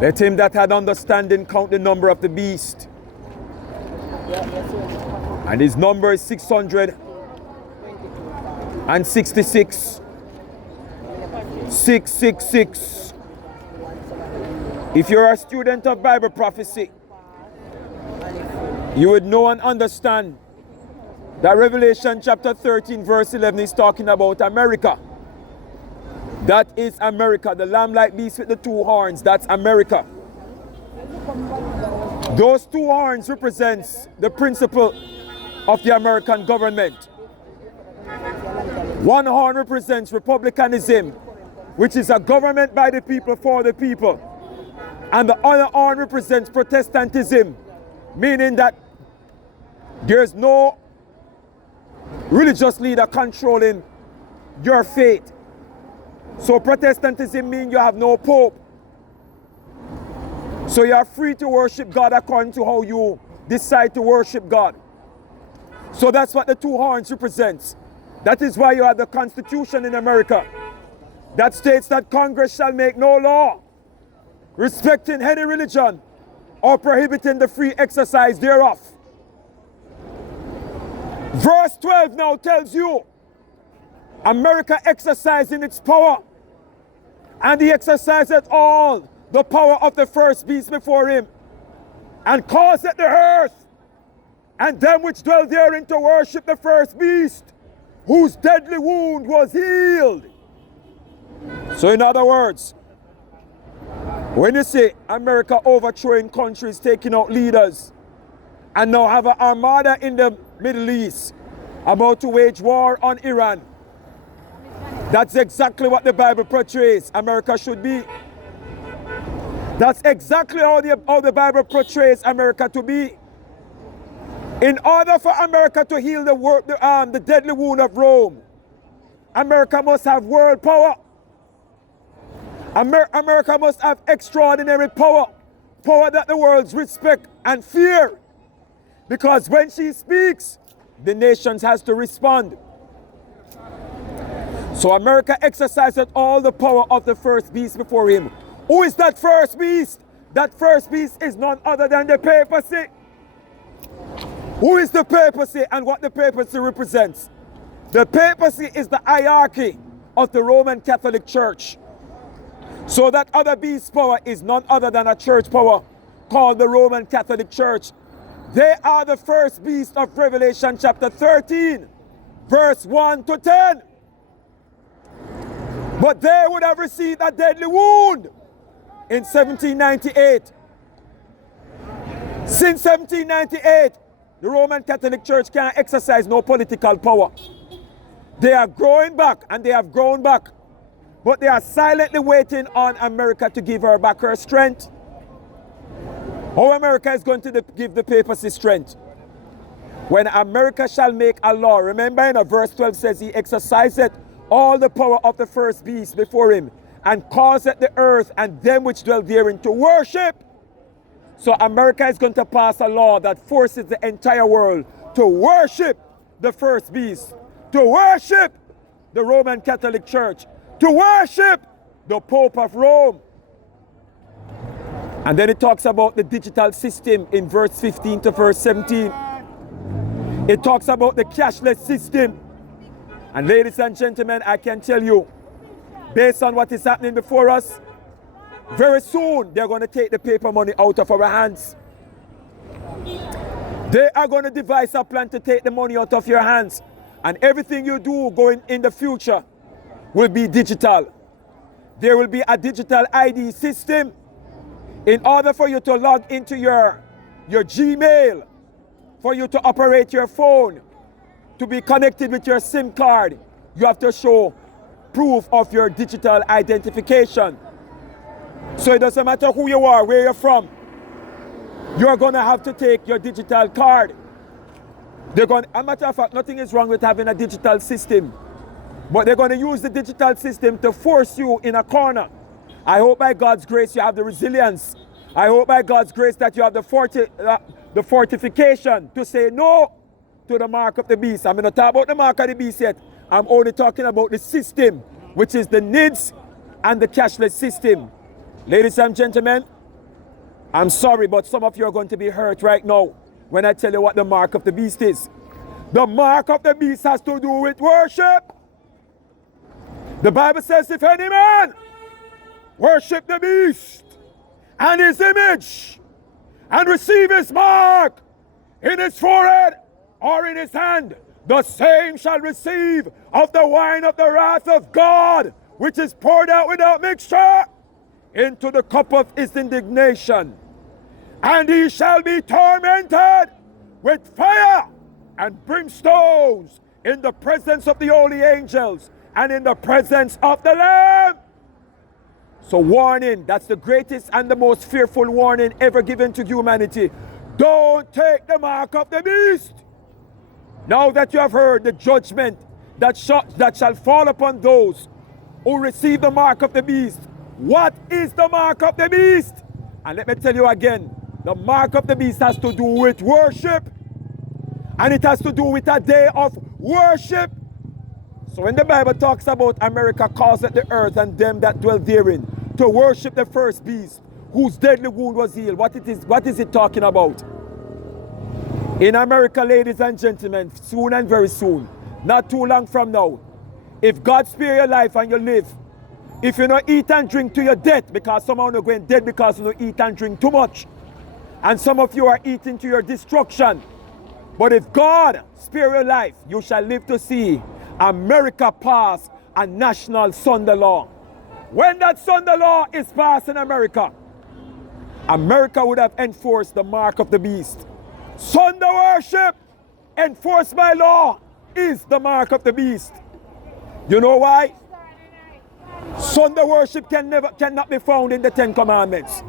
Let him that had understanding count the number of the beast. And his number is 666. 666. If you're a student of Bible prophecy, you would know and understand that Revelation chapter 13 verse 11 is talking about America. That is America. The lamb-like beast with the two horns, that's America. Those two horns represents the principle of the American government. One horn represents republicanism, which is a government by the people for the people. And the other horn represents Protestantism, meaning that there's no religious leader controlling your faith. So Protestantism means you have no pope. So you are free to worship God according to how you decide to worship God. So that's what the two horns represents. That is why you have the Constitution in America that states that Congress shall make no law respecting any religion or prohibiting the free exercise thereof. Verse 12 now tells you America exercising its power, and he exerciseth all the power of the first beast before him, and causeth the earth and them which dwell therein to worship the first beast, whose deadly wound was healed. So in other words, when you say America overthrowing countries, taking out leaders, and now have an armada in the Middle East about to wage war on Iran, that's exactly what the Bible portrays America should be. That's exactly how the Bible portrays America to be. In order for America to heal the deadly wound of Rome, America must have world power. America must have extraordinary power. Power that the world respect and fear. Because when she speaks, the nations has to respond. So America exercises all the power of the first beast before him. Who is that first beast? That first beast is none other than the papacy. Who is the papacy and what the papacy represents? The papacy is the hierarchy of the Roman Catholic Church. So that other beast power is none other than a church power called the Roman Catholic Church. They are the first beast of Revelation chapter 13, verse 1 to 10. But they would have received a deadly wound in 1798. Since 1798, the Roman Catholic Church can't exercise no political power. They are growing back, and they have grown back. But they are silently waiting on America to give her back her strength. How America is going to give the papacy strength? When America shall make a law. Remember, in verse 12 says, he exerciseth all the power of the first beast before him, and causeth the earth and them which dwell therein to worship. So America is going to pass a law that forces the entire world to worship the first beast, to worship the Roman Catholic Church, to worship the Pope of Rome. And then it talks about the digital system in verse 15 to verse 17. It talks about the cashless system. And ladies and gentlemen, I can tell you, based on what is happening before us, very soon they're going to take the paper money out of our hands. They are going to devise a plan to take the money out of your hands. And everything you do going in the future will be digital. There will be a digital ID system. In order for you to log into your Gmail, for you to operate your phone, to be connected with your SIM card, you have to show proof of your digital identification. So it doesn't matter who you are, where you're from, you're going to have to take your digital card. As a matter of fact, nothing is wrong with having a digital system, but they're going to use the digital system to force you in a corner. I hope by God's grace you have the resilience. I hope by God's grace that you have the fortification to say no to the mark of the beast. I'm going to talk about the mark of the beast yet. I'm only talking about the system, which is the NIDS and the cashless system. Ladies and gentlemen, I'm sorry, but some of you are going to be hurt right now when I tell you what the mark of the beast is. The mark of the beast has to do with worship. The Bible says, if any man worship the beast and his image and receive his mark in his forehead or in his hand, the same shall receive of the wine of the wrath of God, which is poured out without mixture into the cup of his indignation. And he shall be tormented with fire and brimstones in the presence of the holy angels and in the presence of the Lamb. So warning, that's the greatest and the most fearful warning ever given to humanity. Don't take the mark of the beast. Now that you have heard the judgment that shall fall upon those who receive the mark of the beast, what is the mark of the beast? And let me tell you again, the mark of the beast has to do with worship. And it has to do with a day of worship. So when the Bible talks about America causeth the earth and them that dwell therein to worship the first beast, whose deadly wound was healed, what is it talking about? In America, ladies and gentlemen, soon and very soon, not too long from now, if God spare your life and you live, if you don't eat and drink to your death, because some of you are going dead because you don't eat and drink too much, and some of you are eating to your destruction, but if God spare your life, you shall live to see America pass a national Sunday law. When that Sunday law is passed in America, America would have enforced the mark of the beast. Sunday worship enforced by law is the mark of the beast. You know why? Sunday worship cannot be found in the Ten Commandments.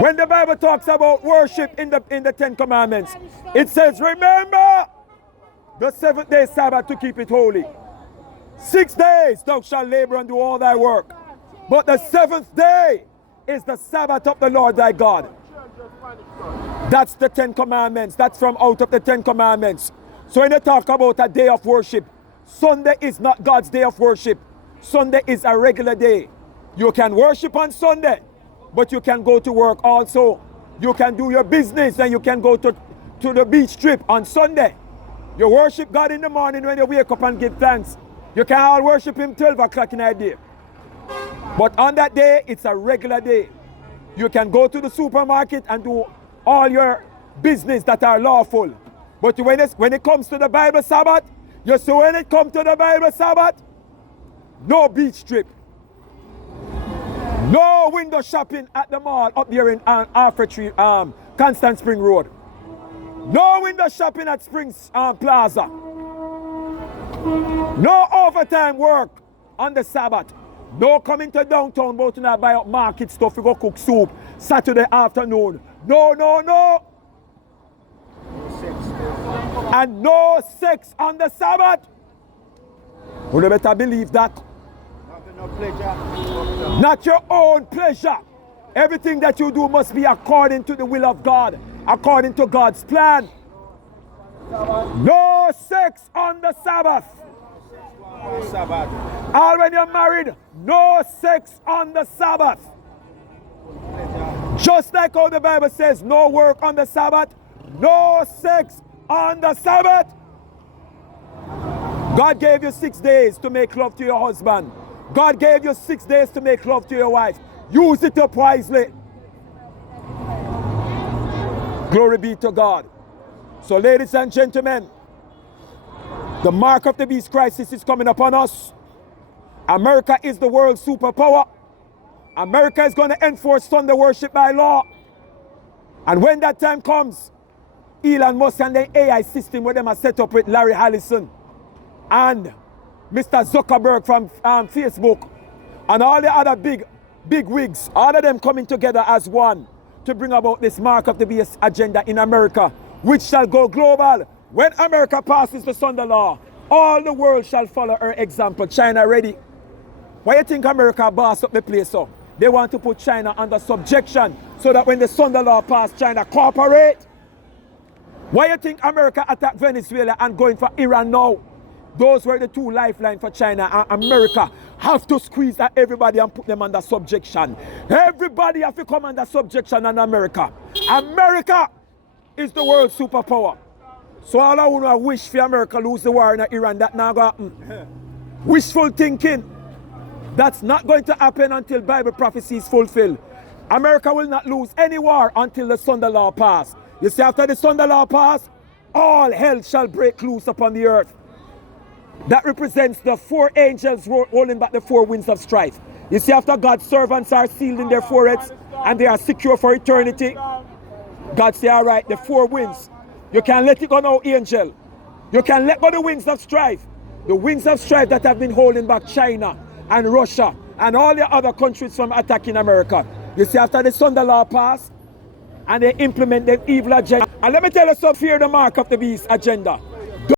When the Bible talks about worship in the Ten Commandments, it says, remember the 7th-day Sabbath to keep it holy. 6 days thou shalt labor and do all thy work. But the 7th day is the Sabbath of the Lord thy God. That's the 10 Commandments. That's from out of the 10 Commandments. So when you talk about a day of worship, Sunday is not God's day of worship. Sunday is a regular day. You can worship on Sunday, but you can go to work also. You can do your business and you can go to the beach trip on Sunday. You worship God in the morning when you wake up and give thanks. You can all worship him 12 o'clock in the day. But on that day, it's a regular day. You can go to the supermarket and do all your business that are lawful. But when it comes to the Bible Sabbath, you see when it comes to the Bible Sabbath, no beach trip. No window shopping at the mall up there in Constant Spring Road. No window shopping at Springs Plaza. No overtime work on the Sabbath. No coming to downtown but to buy up market stuff, you go cook soup Saturday afternoon. No, no, no. And no sex on the Sabbath. You better believe that. Not your own pleasure. Everything that you do must be according to the will of God, according to God's plan. No sex on the Sabbath. Or when you're married, no sex on the Sabbath. Just like how the Bible says, no work on the Sabbath, no sex on the Sabbath. God gave you 6 days to make love to your husband. God gave you 6 days to make love to your wife. Use it up wisely. Glory be to God. So ladies and gentlemen, the mark of the beast crisis is coming upon us. America is the world's superpower. America is going to enforce Sunday worship by law. And when that time comes, Elon Musk and the AI system where them are set up with Larry Ellison and Mr. Zuckerberg from Facebook and all the other big wigs, all of them coming together as one to bring about this mark of the beast agenda in America, which shall go global. When America passes the Sunday law, all the world shall follow her example. China ready. Why you think America boss up the place up? They want to put China under subjection so that when the Sunday law pass, China cooperate. Why you think America attack Venezuela and going for Iran now? Those were the two lifelines for China and America. Have to squeeze at everybody and put them under subjection. Everybody have to come under subjection on America. America is the world superpower. So all I want to wish for America lose the war in Iran, that now go happen. Wishful thinking. That's not going to happen until Bible prophecy is fulfilled. America will not lose any war until the Sunday law pass. You see, after the Sunday law pass, all hell shall break loose upon the earth. That represents the four angels holding back the four winds of strife. You see, after God's servants are sealed in their foreheads and they are secure for eternity, God say, all right, the four winds, you can let it go now, angel. You can let go the winds of strife. The winds of strife that have been holding back China and Russia and all the other countries from attacking America. You see, after the Sunday law pass and they implement the evil agenda. And let me tell you some fear the mark of the beast agenda.